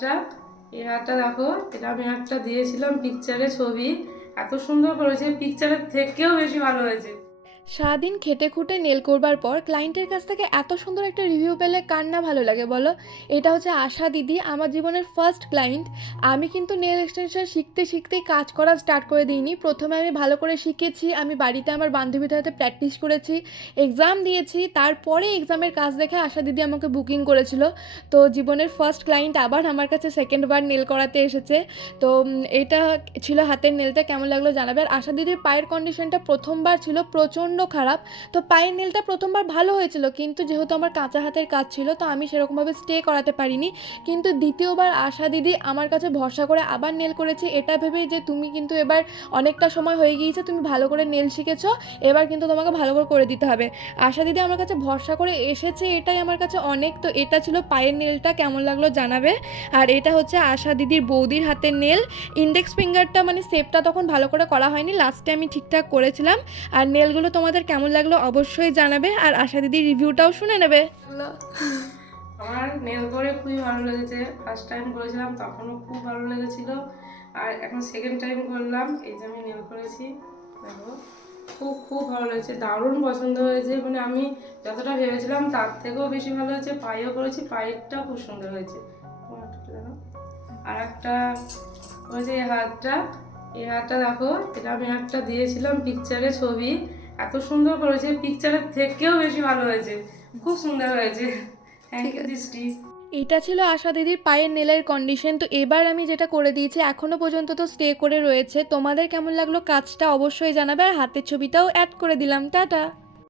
হারটা, এই হারটা দেখো, এটা আমি একটা দিয়েছিলাম পিকচারে ছবি, এত সুন্দর করেছে, পিকচারের থেকেও বেশি ভালো হয়েছে। সারাদিন খেটে খুঁটে নেল করবার পর ক্লায়েন্টের কাছ থেকে এত সুন্দর একটা রিভিউ পেলে কার না ভালো লাগে বলো। এটা হচ্ছে আশা দিদি, আমার জীবনের ফার্স্ট ক্লায়েন্ট। আমি কিন্তু নেল এক্সটেনশন শিখতে শিখতেই কাজ করা স্টার্ট করে দিইনি। প্রথমে আমি ভালো করে শিখেছি, আমি বাড়িতে আমার বান্ধবীদের হাতে প্র্যাকটিস করেছি, এক্সাম দিয়েছি, তারপরে এক্সামের কাজ দেখে আশা দিদি আমাকে বুকিং করেছিল। তো জীবনের ফার্স্ট ক্লায়েন্ট আবার আমার কাছে সেকেন্ডবার নেল করাতে এসেছে। তো এটা ছিল হাতের নেলটা, কেমন লাগলো জানাবে। আর আশা দিদির পায়ের কন্ডিশনটা প্রথমবার ছিল প্রচণ্ড খারাপ। তো পায়ের নেলটা প্রথমবার ভালো হয়েছিল, কিন্তু যেহেতু আমার কাঁচা হাতের কাজ ছিল তো আমি সেরকমভাবে স্টে করাতে পারিনি। কিন্তু দ্বিতীয়বার আশা দিদি আমার কাছে ভরসা করে আবার নেল করেছে, এটা ভেবেই যে তুমি কিন্তু এবার অনেকটা সময় হয়ে গিয়েছে, তুমি ভালো করে নেল শিখেছো, এবার কিন্তু তোমাকে ভালো করে দিতে হবে। আশা দিদি আমার কাছে ভরসা করে এসেছে, এটাই আমার কাছে অনেক। তো এটা ছিল পায়ের নেলটা, কেমন লাগলো জানাবে। আর এটা হচ্ছে আশা দিদির বৌদির হাতের নেল। ইন্ডেক্স ফিঙ্গারটা মানে শেপটা তখন ভালো করে করা হয়নি, লাস্টে আমি ঠিকঠাক করেছিলাম। আর নেলগুলো তোমাদের কেমন লাগলো অবশ্যই জানাবে, আর আশা দিদির রিভিউটাও শুনে নেবে। আমার নেল করে খুবই ভালো লেগেছে, ফার্স্ট টাইম করেছিলাম তখনও খুব ভালো লেগেছিল, আর এখন সেকেন্ড টাইম করলাম, এই যে আমি নেল করেছি দেখো, খুব খুব ভালো লেগেছে, দারুণ পছন্দ হয়েছে, মানে আমি যতটা ভেবেছিলাম তার থেকেও বেশি ভালো হয়েছে। পায়েও করেছি, পায়েরটাও খুব সুন্দর হয়েছে। দেখো, আর একটা হয়েছে এই হাতটা দেখো, এটা আমি একটা দিয়েছিলাম পিকচারে ছবি, এত সুন্দর করেছে, পিকচারের থেকেও বেশি ভালো হয়েছে, খুব সুন্দর হয়েছে। থ্যাংক ইউ দৃষ্টি। এটা ছিল আশা দিদির পায়ের নেলের কন্ডিশন। তো এবার আমি যেটা করে দিয়েছি, এখনও পর্যন্ত তো স্টে করে রয়েছে। তোমাদের কেমন লাগলো কাজটা অবশ্যই জানাবে, আর হাতের ছবিটাও অ্যাড করে দিলাম। টাটা।